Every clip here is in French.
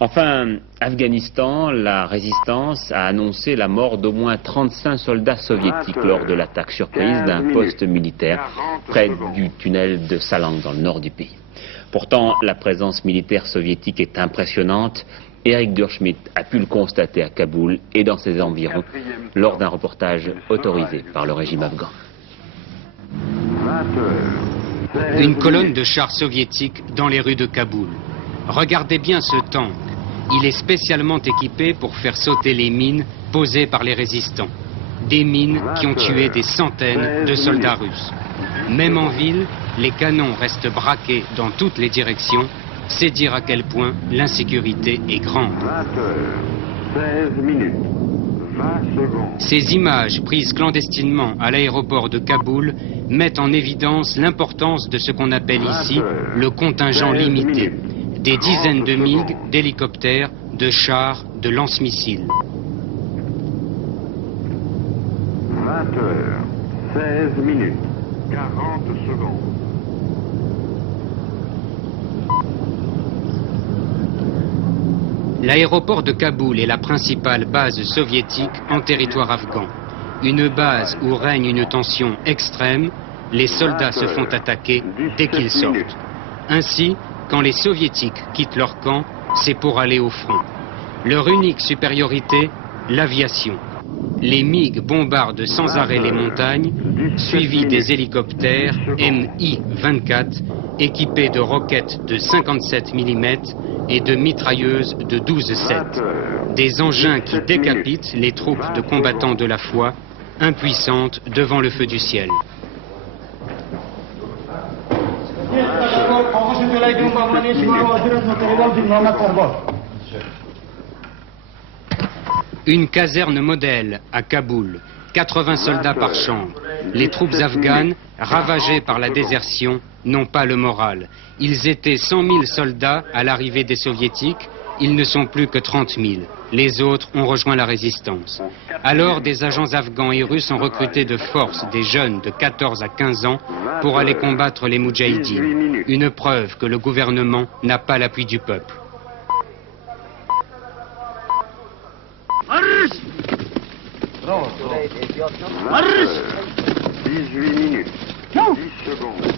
Enfin, Afghanistan, la résistance a annoncé la mort d'au moins 35 soldats soviétiques lors de l'attaque surprise d'un poste militaire près du tunnel de Salang dans le nord du pays. Pourtant, la présence militaire soviétique est impressionnante. Eric Durschmidt a pu le constater à Kaboul et dans ses environs lors d'un reportage autorisé par le régime afghan. Une colonne de chars soviétiques dans les rues de Kaboul. Regardez bien ce tank. Il est spécialement équipé pour faire sauter les mines posées par les résistants. Des mines qui ont tué des centaines de soldats russes. Même en ville, les canons restent braqués dans toutes les directions. C'est dire à quel point l'insécurité est grande. 16 minutes, 20 secondes. Ces images prises clandestinement à l'aéroport de Kaboul mettent en évidence l'importance de ce qu'on appelle ici le contingent limité. Des dizaines de MiG, d'hélicoptères, de chars, de lance-missiles. 20 heures, 16 minutes, 40 secondes. L'aéroport de Kaboul est la principale base soviétique en territoire afghan. Une base où règne une tension extrême, les soldats se font attaquer dès qu'ils sortent. Ainsi, quand les soviétiques quittent leur camp, c'est pour aller au front. Leur unique supériorité, l'aviation. Les MiG bombardent sans arrêt les montagnes, suivis des hélicoptères Mi-24 équipés de roquettes de 57 mm et de mitrailleuses de 12,7. Des engins qui décapitent les troupes de combattants de la foi, impuissantes devant le feu du ciel. Une caserne modèle à Kaboul, 80 soldats par chambre. Les troupes afghanes, ravagées par la désertion, n'ont pas le moral. Ils étaient 100 000 soldats à l'arrivée des soviétiques, ils ne sont plus que 30 000. Les autres ont rejoint la résistance. Alors, des agents afghans et russes ont recruté de force des jeunes de 14 à 15 ans pour aller combattre les moudjahidines. Une preuve que le gouvernement n'a pas l'appui du peuple. Marche 18 minutes, 10 secondes.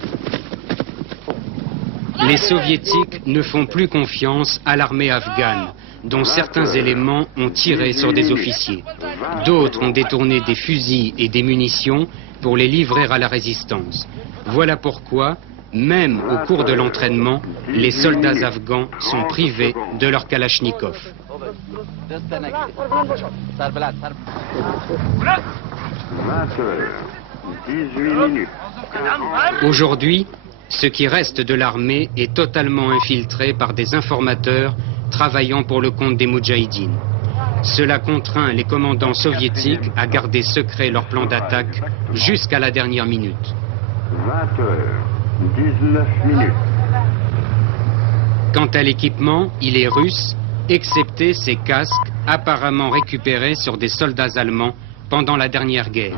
Les soviétiques ne font plus confiance à l'armée afghane, dont certains éléments ont tiré sur des officiers. D'autres ont détourné des fusils et des munitions pour les livrer à la résistance. Voilà pourquoi, même au cours de l'entraînement, les soldats afghans sont privés de leur kalachnikov. 20 heures, 18 minutes. Aujourd'hui, ce qui reste de l'armée est totalement infiltré par des informateurs travaillant pour le compte des moudjahidines. Cela contraint les commandants soviétiques à garder secret leur plan d'attaque jusqu'à la dernière minute. 20 heures, 19 minutes. Quant à l'équipement, il est russe, excepté ces casques apparemment récupérés sur des soldats allemands pendant la dernière guerre.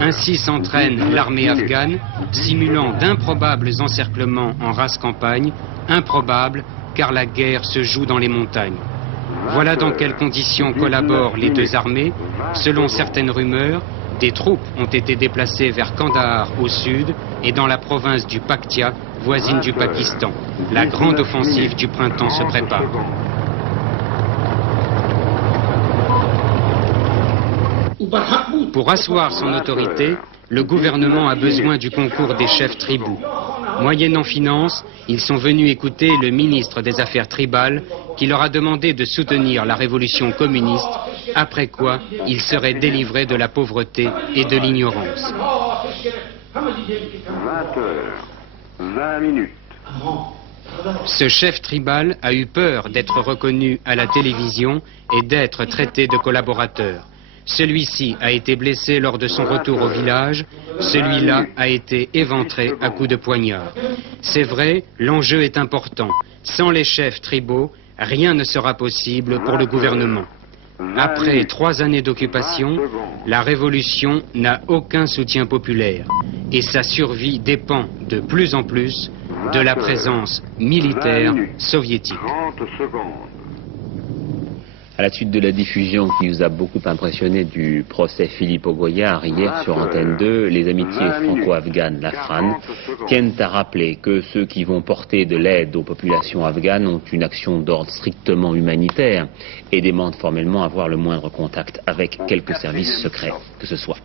Ainsi s'entraîne l'armée afghane, simulant d'improbables encerclements en race campagne, improbables car la guerre se joue dans les montagnes. Voilà dans quelles conditions collaborent les deux armées. Selon certaines rumeurs, des troupes ont été déplacées vers Kandahar au sud et dans la province du Paktia, voisine du Pakistan. La grande offensive du printemps se prépare. Pour asseoir son autorité, le gouvernement a besoin du concours des chefs tribaux. Moyennant finance, ils sont venus écouter le ministre des Affaires tribales qui leur a demandé de soutenir la révolution communiste, après quoi ils seraient délivrés de la pauvreté et de l'ignorance. 20 heures, 20 minutes. Ce chef tribal a eu peur d'être reconnu à la télévision et d'être traité de collaborateur. Celui-ci a été blessé lors de son retour au village, celui-là a été éventré à coups de poignard. C'est vrai, l'enjeu est important. Sans les chefs tribaux, rien ne sera possible pour le gouvernement. Après 3 années d'occupation, la révolution n'a aucun soutien populaire et sa survie dépend de plus en plus de la présence militaire soviétique. 30 secondes. À la suite de la diffusion qui nous a beaucoup impressionné du procès Philippe Augoyard hier sur Antenne 2, les amitiés franco-afghanes, la FRAN, tiennent à rappeler que ceux qui vont porter de l'aide aux populations afghanes ont une action d'ordre strictement humanitaire et demandent formellement à avoir le moindre contact avec quelque service secret que ce soit.